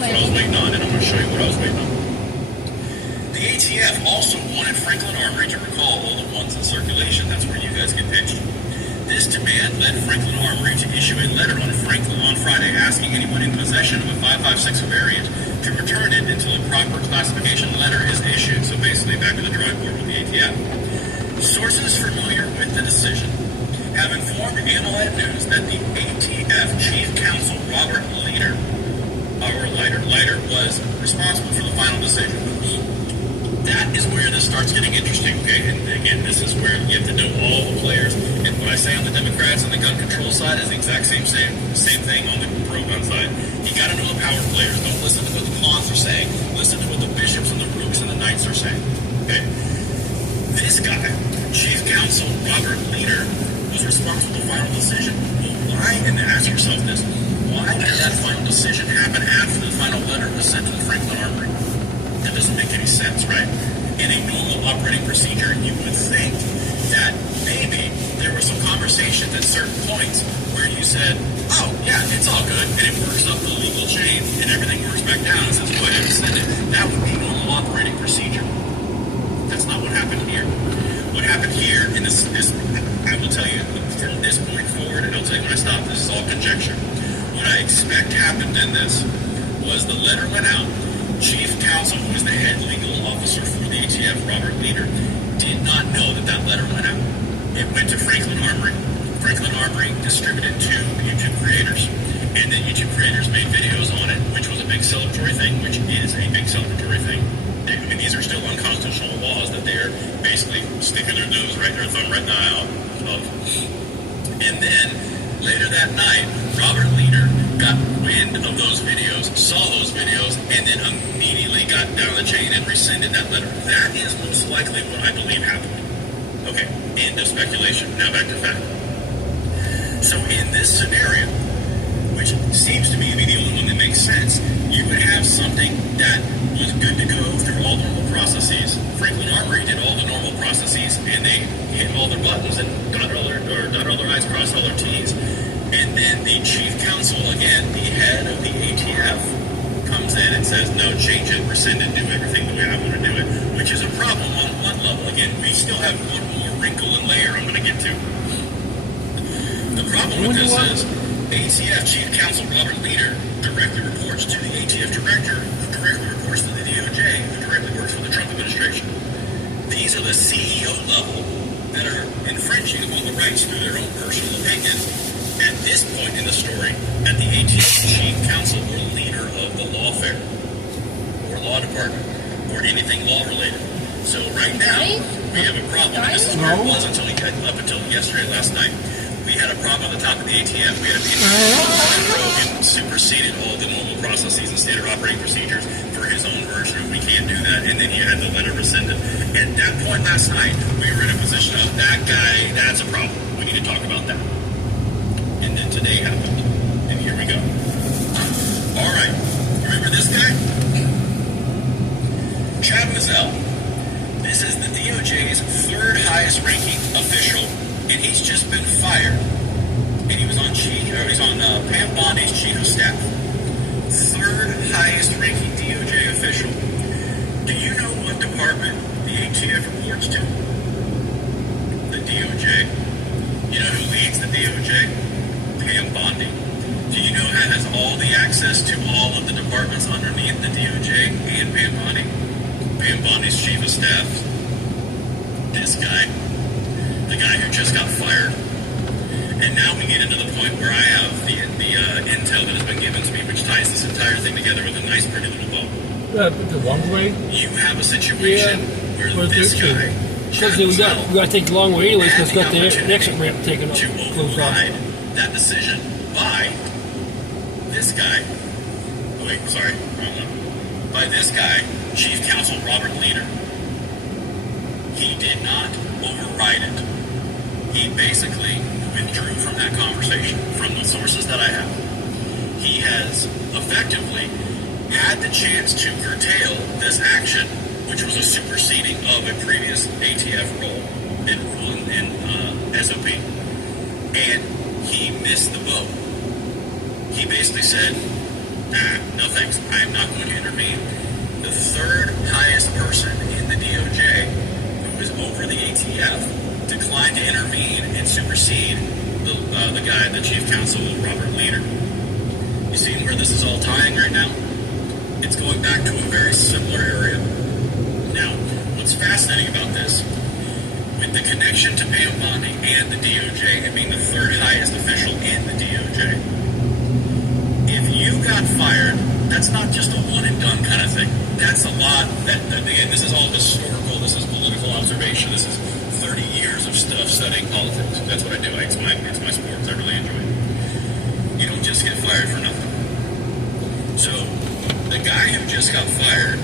That's what I was waiting on, and I'm going to show you what I was waiting on. The ATF also wanted Franklin Armory to recall all the ones in circulation. That's where you guys get pitched. This demand led Franklin Armory to issue a letter on Friday asking anyone in possession of a 5.56 variant to return it until a proper classification letter is issued. So basically back to the drawing board with the ATF. Sources familiar with the decision have informed AMOLED News that the ATF Chief Counsel Robert Leiter was responsible for the final decision. That is where this starts getting interesting, okay? And again, this is where you have to know all the players. And what I say on the Democrats and the gun control side is the exact same thing on the pro-gun side. You got to know the power players. Don't listen to what the pawns are saying. Listen to what the bishops and the rooks and the knights are saying, okay? This guy, Chief Counsel Robert Leiter, was responsible for the final decision. Well, why? And ask yourself this. Why did that final decision happen after the final letter was sent to the Franklin Armory? That doesn't make any sense, right? In a normal operating procedure, you would think that maybe there were some conversations at certain points where you said, oh, yeah, it's all good, and it works up the legal chain, and everything works back down and says, go ahead and send it. That would be normal operating procedure. That's not what happened here. What happened here, and this I will tell you from this point forward, and I'll tell you when I stop, this is all conjecture. What I expect happened in this was the letter went out. Chief Counsel, who was the head legal officer for the ATF, Robert Leiter, did not know that that letter went out. It went to Franklin Armory. Franklin Armory distributed to YouTube creators, and then YouTube creators made videos on it, which was a big celebratory thing, which is a big celebratory thing. I mean, these are still unconstitutional laws that they're basically sticking their nose right, their thumb right in the eye of. And then later that night, Robert Leiter got wind of those videos, saw those videos, and then immediately got down the chain and rescinded that letter. That is most likely what I believe happened. Okay, end of speculation. Now back to fact. So in this scenario, which seems to me to be the only one that makes sense, you would have something that was good to go through all the normal processes. Franklin Armory did all the normal processes, and they hit all their buttons and dotted all their I's, crossed all their T's. And then the chief counsel, again, the head of the ATF, comes in and says, no, change it, rescind it, do everything the way I want to do it, which is a problem on one level. Again, we still have one more wrinkle and layer I'm going to get to. The problem with this is ATF Chief Counsel Robert Leiter directly reports to the ATF Director, who directly reports to the DOJ, who directly works for the Trump administration. These are the CEO level that are infringing upon the rights through their own personal opinion. At this point in the story, at the ATF Chief Counsel or leader of the lawfare, or law department, or anything law-related. So right now, we have a problem, and this is where it was up until yesterday, last night. We had a problem at the top of the ATF. We had a Rogan superseded all the normal processes and standard operating procedures for his own version of we can't do that, and then he had the letter rescinded. At that point last night, we were in a position of that guy, that's a problem. We need to talk about that. And then today happened. And here we go. All right. Remember this guy? Chad Mazzell. This is the DOJ's third highest ranking official, and he's just been fired. And he's on Pam Bondi's chief of staff. Third highest ranking DOJ official. Do you know what department the ATF reports to? The DOJ. You know who leads the DOJ? Pam Bondi. Do you know that has all the access to all of the departments underneath the DOJ and Pam Bondi? Pam Bondi's chief of staff. This guy. The guy who just got fired. And now we get into the point where I have the intel that has been given to me, which ties this entire thing together with a nice, pretty little bow. The long way? You have a situation where this guy, because we got to take the long way anyways, because we got the exit ramp taken up. To override that decision by this guy. Oh wait, sorry, wrong one. By this guy, Chief Counsel Robert Leiter. He did not override it. He basically withdrew from that conversation, from the sources that I have. He has effectively had the chance to curtail this action, which was a superseding of a previous ATF rule in SOP. And he missed the boat. He basically said, no thanks, I'm intervene. The third highest person in the DOJ who is over the ATF declined to intervene and supersede the guy, the chief counsel, Robert Leder. You see where this is all tying right now? It's going back to a very similar area. Now, what's fascinating about this, with the connection to Pam Bondi and the DOJ, and being the third highest official in the DOJ, if you got fired, that's not just a one and done kind of thing. That's a lot. Again, this is all historical. This is political observation. This is 30 years of stuff studying politics. That's what I do. It's my sport. I really enjoy it. You don't just get fired for nothing. So the guy who just got fired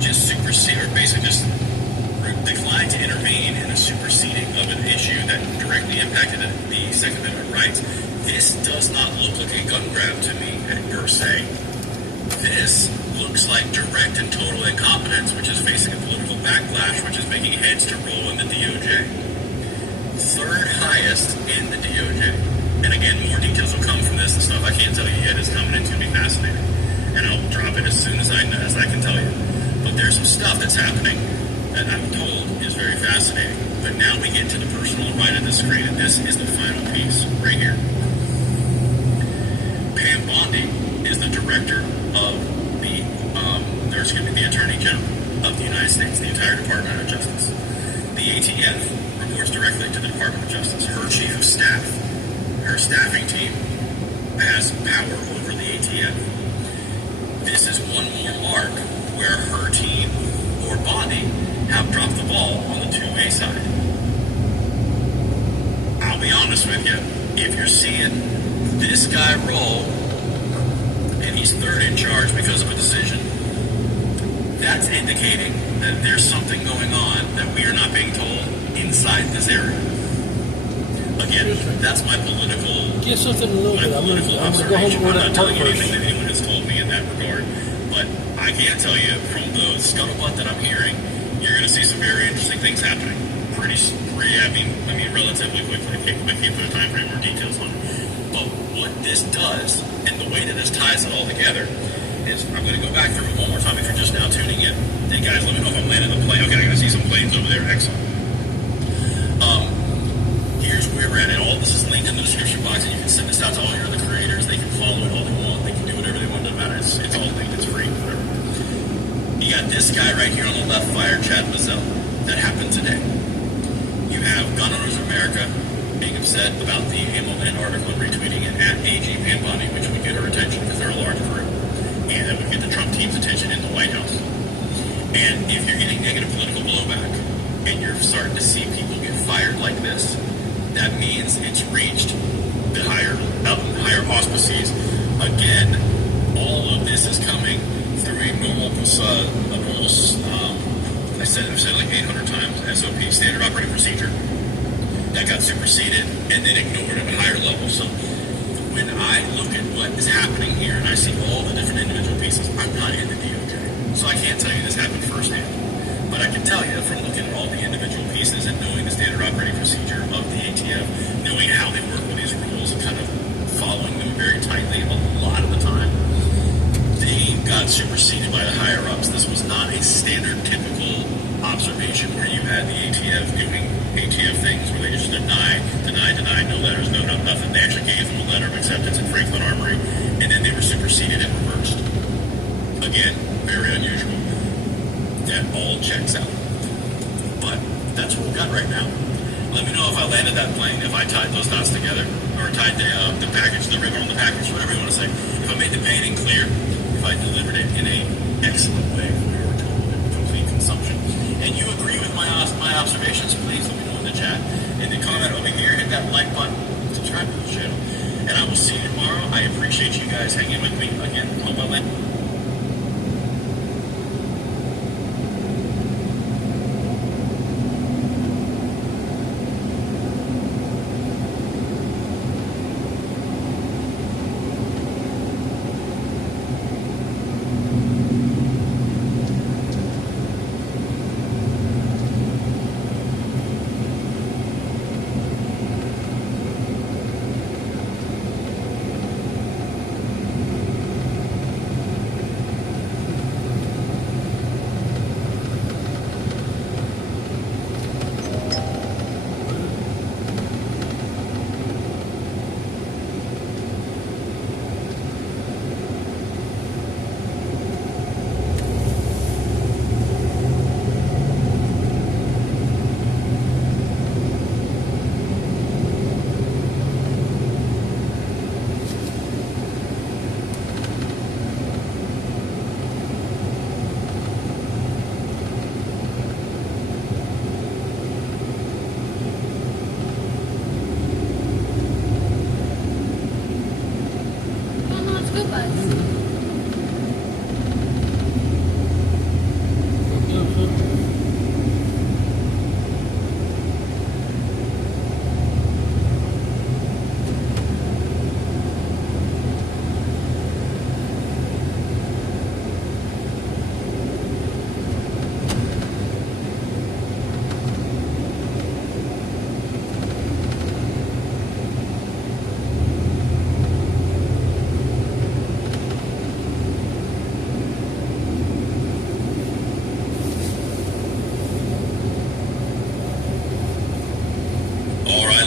just superseded, or basically just declined to intervene in a superseding of an issue that directly impacted the Second Amendment rights. This does not look like a gun grab to me, per se. This looks like direct and total incompetence, which is facing a political backlash, which is making heads to roll in the DOJ. Third highest in the DOJ. And again, more details will come from this and stuff I can't tell you yet is coming. It's going to be fascinating. And I'll drop it as soon as I can tell you. But there's some stuff that's happening that I'm told is very fascinating. But now we get to the personal right of the screen, and this is the final piece right here. Pam Bondi is the director of the Attorney General of the United States, the entire Department of Justice. The ATF reports directly to the Department of Justice. Her chief of staff, her staffing team, has power over the ATF. This is one more mark where her team or Bondi have dropped the ball on the two-way side. I'll be honest with you, if you're seeing this guy roll, and he's third in charge because of a decision, that's indicating that there's something going on that we are not being told inside this area. Again, that's my political... Get something a little bit. I'm going to go home and go I'm not that telling part you anything first. that anyone has told me in that regard, but I can tell you from the scuttlebutt that I'm hearing, you're going to see some very interesting things happening. I mean, relatively quickly. I can't put a time frame or details on it. But what this does, and the way that this ties it all together, is I'm going to go back through it one more time if you're just now tuning in. Hey guys, let me know if I'm landing the plane. Okay, I see some planes over there. Excellent. Here's where we're at. And all this is linked in the description box, and you can send this out to all your other creators. They can follow it all they want. They can do whatever they want. Doesn't matter. It's all linked. It's free. Whatever. You got this guy right here on the left, Fire Chad Mazzell. That happened today. You have Gun Owners of America being upset about the MLN article and retweeting it at AG Pam Bondi, which would get her attention because they're a large group. And that would get the Trump team's attention in the White House. And if you're getting negative political blowback and you're starting to see people get fired like this, that means it's reached the higher auspices. Again, all of this is coming through a normal I've said it like 800 times, SOP, standard operating procedure, that got superseded and then ignored at a higher level. So when I look at what is happening here and I see all the different individual pieces, I'm not in the DOJ. So I can't tell you this happened firsthand. But I can tell you from looking at all the individual pieces and knowing the standard operating procedure of the ATF, knowing how they work with these rules and kind of following them very tightly a lot of the time, they got superseded by the higher-ups. This was not a standard, typical observation where you had the ATF doing ATF things where they just deny, no letters, no nothing. They actually gave them a letter of acceptance at Franklin Armory, and then they were superseded and reversed. Again, very unusual. That all checks out. But that's what we've got right now. Let me know if I landed that plane, if I tied those dots together, or tied the package, the ribbon on the package, whatever you want to say. If I made the painting clear, if I delivered it in an excellent way for your complete consumption. And you agree with my observations, please let me know in the chat. And then comment over here, hit that like button, subscribe to the channel. And I will see you tomorrow. I appreciate you guys hanging with me. Again, hope I land.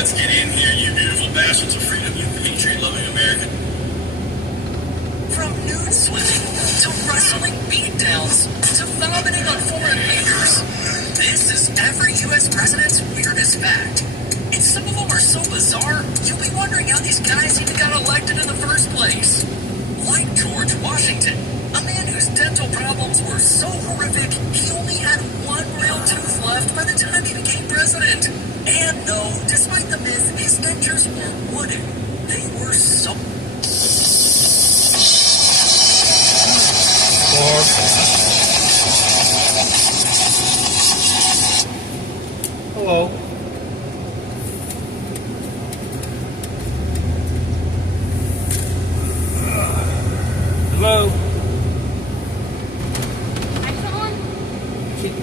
Let's get in here, you beautiful bastards of freedom, you patriot-loving American. From nude swimming to wrestling beatdowns to vomiting on foreign leaders, this is every U.S. president's weirdest fact. And some of them are so bizarre, you'll be wondering how these guys even got elected in the first place. Like George Washington, a man whose dental problems were so horrific, he only had one real tooth left by the time he became president. And no, despite the myth, his dentures were wooden. They were so... Hello. Hello.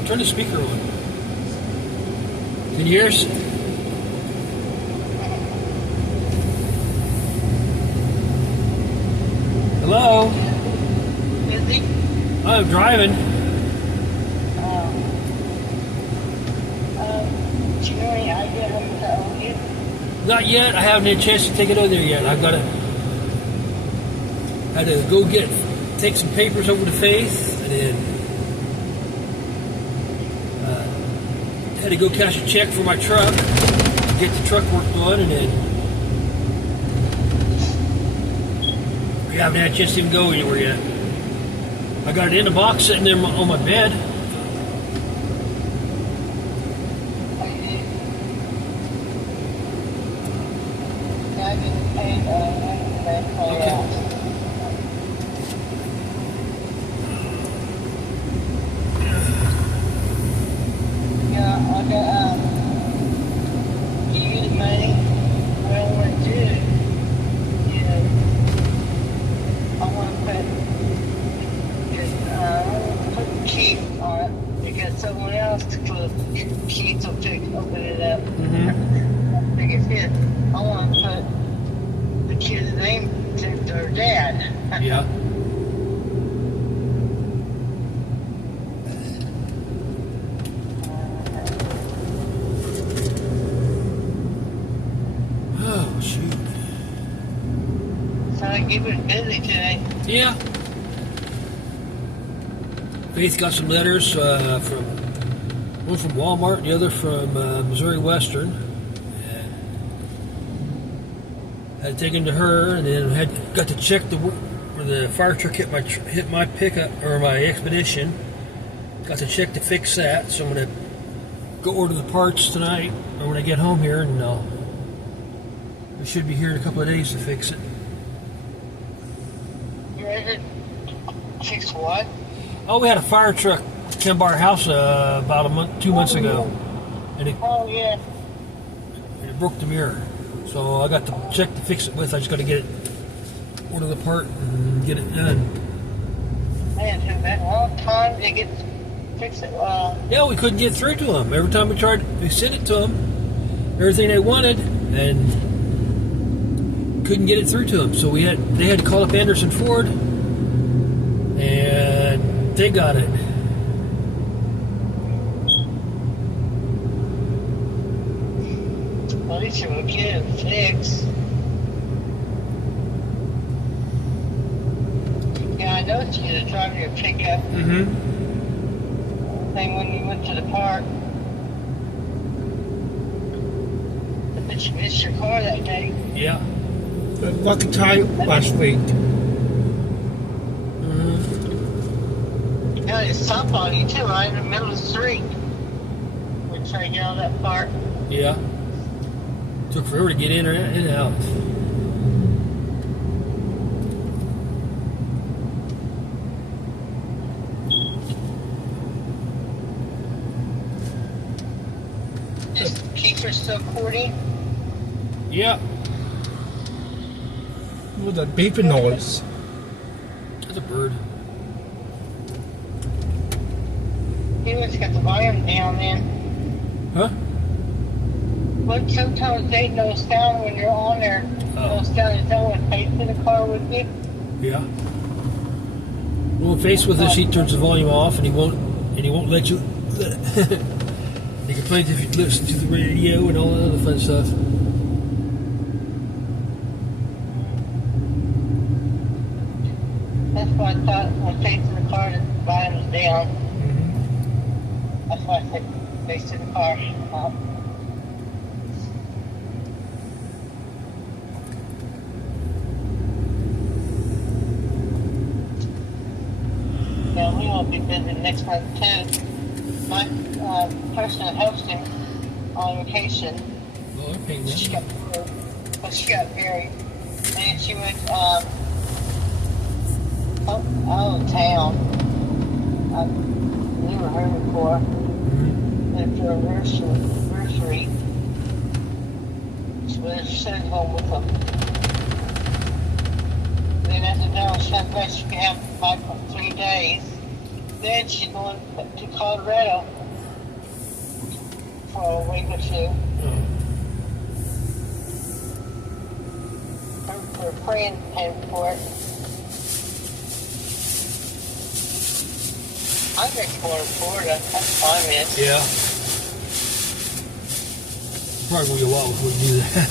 Turn the speaker on. Can you hear us? Hello. Busy? I'm driving. Do you know any idea how to own you? Not yet. I haven't had a chance to take it over there yet. I've got to. Had to go take some papers over to Faith, and then had to go cash a check for my truck, get the truck work done, and then we haven't had a chance to even go anywhere yet. I got it in the box sitting there on my bed. I didn't pay that Okay. out. Yeah, I got, do you use money? Well, what I do, you know, I want to put the key on it because someone else to put the key to open it up. Mm-hmm. Like I said, I want to put the kid's name to their dad. Yeah. Oh, shoot. So you've been busy today. Yeah. Faith got some letters from one from Walmart, the other from Missouri Western. And had taken to her, and then got to check where the fire truck hit my pickup or my Expedition. Got to check to fix that, so I'm gonna go order the parts tonight or when I get home here, and we should be here in a couple of days to fix it. You ready to fix what? Oh, we had a fire truck come by our house about 2 months ago, and Oh, yeah. it broke the mirror. So I got to check to fix it with. I just got to order the part and get it done. Man, it took that long time to get fix it. Yeah, we couldn't get through to them. Every time we sent it to them, everything they wanted, and couldn't get it through to them. So they had to call up Anderson Ford, and they got it. At least you will get it fixed. Yeah, I noticed you to drive your pickup. Mm-hmm. Thing when you went to the park. But you missed your car that day. Yeah. Lucky tie last week. Mm-hmm. Yeah, it stopped on you too, right in the middle of the street. We're trying to get out of that park. Yeah. Took forever to get in and out. Is Kiefer still courting? Yeah. With that beeping noise. That's a bird. He was got the volume down then. Huh? But sometimes they nose down when you're on there. Oh. Nose down, is that what Faith in the car would be? Yeah. Well, faced with this, he turns the volume off, and he won't let you. He complains if you listen to the radio and all that other fun stuff. why I thought when facing the car, the volume was down. That's why I said face to the car. Yeah, we won't be busy next month too. My person that helps him on vacation, Well, they're paying she them. got married. Well, she got married, and she went out of town. I've never heard before. Went for a nursery. She was sent home with them. Then at the down sent back, she could have back for 3 days. Then she's going to Colorado for a week or two. Her friend paid for it. I'm going to Florida. That's fine, man. Yeah. Probably gonna be a while before we do that.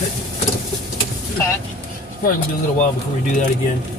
Huh? It's probably gonna be a little while before we do that again.